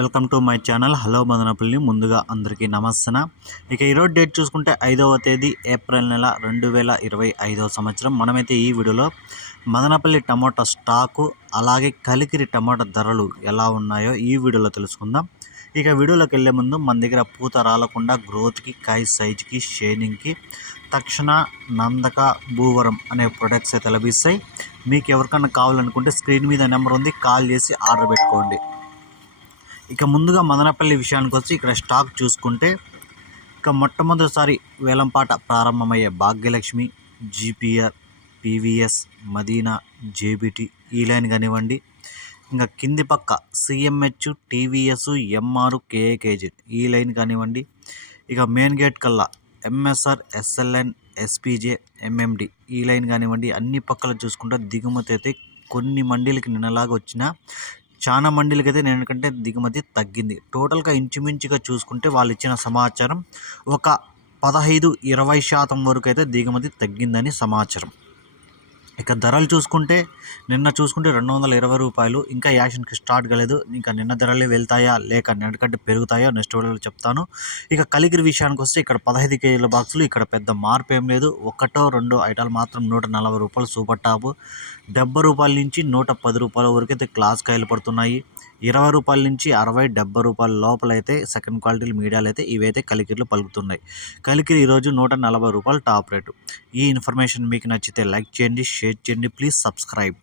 Welcome to my channel. Hello Madanapalle. ముందుగా అందరికీ నమస్తన ఇక ఈరోజు డేట్ చూసుకుంటే ఐదవ తేదీ ఏప్రిల్ నెల రెండు వేల ఇరవై ఐదవ సంవత్సరం. మనమైతే ఈ వీడియోలో మదనపల్లి టమాటా స్టాకు అలాగే కలికిరి టమాటా ధరలు ఎలా ఉన్నాయో ఈ వీడియోలో తెలుసుకుందాం. ఇక వీడియోలోకి వెళ్ళే ముందు మన దగ్గర పూత రాలకుండా గ్రోత్కి కాయ సైజ్కి షేనింగ్కి తక్షణ నందక భూవరం అనే ప్రొడక్ట్స్ అయితే లభిస్తాయి. మీకు ఎవరికన్నా కావాలనుకుంటే స్క్రీన్ మీద నెంబర్ ఉంది. కాల్ చేసి ఆర్డర్ పెట్టుకోండి. ఇక ముందుగా మదనపల్లి విషయానికి వచ్చి ఇక్కడ స్టాక్ చూసుకుంటే ఇక మొట్టమొదటిసారి వేలంపాట ప్రారంభమయ్యే Bhagyalakshmi GPR PVS Madina JBT ఈ లైన్ కానివ్వండి. ఇంకా కింది పక్క సిఎంహెచ్ టీవీఎస్ ఎంఆర్ కేఏకేజీ ఈ లైన్ కానివ్వండి. ఇక మెయిన్ గేట్ కల్లా ఎంఎస్ఆర్ ఎస్ఎల్ఎన్ ఎస్పీజే ఎంఎండి ఈ లైన్ కానివ్వండి. అన్ని పక్కల చూసుకుంటే దిగుమతి అయితే కొన్ని మండీలకి నిన్నలాగా వచ్చిన చాలా మండీలకి అయితే ఎందుకంటే దిగుమతి తగ్గింది. టోటల్గా ఇంచుమించుగా చూసుకుంటే వాళ్ళు ఇచ్చిన సమాచారం ఒక పదహైదు ఇరవై శాతం వరకు అయితే దిగుమతి తగ్గిందని సమాచారం. ఇక ధరలు చూసుకుంటే నిన్న చూసుకుంటే రెండు వందల ఇరవై రూపాయలు. ఇంకా యాక్షన్కి స్టార్ట్ కాలేదు. ఇంకా నిన్న ధరలే వెళ్తాయా లేక నిన్నకంటే పెరుగుతాయో నెక్స్ట్ వీడియోలో చెప్తాను. ఇక కలిగిరి విషయానికి వస్తే ఇక్కడ పదహైదు కేజీల బాక్సులు ఇక్కడ పెద్ద మార్పు ఏం లేదు. ఒకటో రెండో ఐటాలు మాత్రం నూట నలభై రూపాయలు సూపర్ టాప్. డెబ్బై రూపాయల నుంచి నూట పది రూపాయల వరకు అయితే క్లాస్ కాయలు పడుతున్నాయి. ఇరవై రూపాయల నుంచి అరవై డెబ్బై రూపాయల లోపల అయితే సెకండ్ క్వాలిటీ మీడియాలు అయితే ఇవైతే కలికిరిలో పలుకుతున్నాయి. కలికిరి ఈరోజు నూట నలభై రూపాయలు టాప్ రేటు. ఈ ఇన్ఫర్మేషన్ మీకు నచ్చితే లైక్ చేయండి షేర్ चैनल प्लीज़ सब्सक्राइब